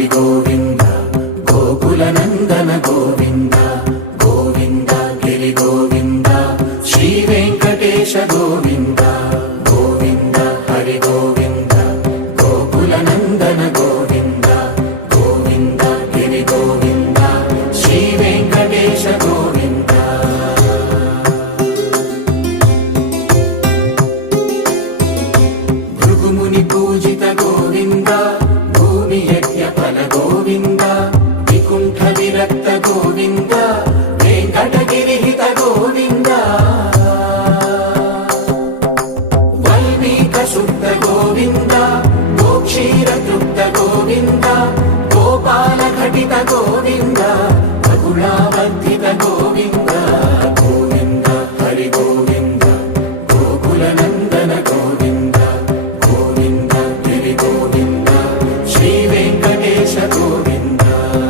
హరి గోవింద గోకుల నందన గోవింద గోవింద గిరి గోవింద శ్రీ వెంకటేశ గోవింద గోవింద హరి గోవింద గోకుల నందన గోవింద గోవింద గిరి గోవింద శ్రీ వెంకటేశ గోవింద భృగుముని పూజిత గోవింద భూమి యజ్ఞ ఫల గోవింద వికుంఠ విరక్త గోవింద వెంకటగిరి హిత గోవింద వల్మీక శుద్ధ గోవింద గోక్షీర తృప్త గోవింద గోపాల ఘటిత గోవింద బహుళావర్ధిత గోవింద గోవింద హరి గోవింద గోకుల నందన గోవింద గోవింద గిరి గోవింద శ్రీ వెంకటేశ గోవింద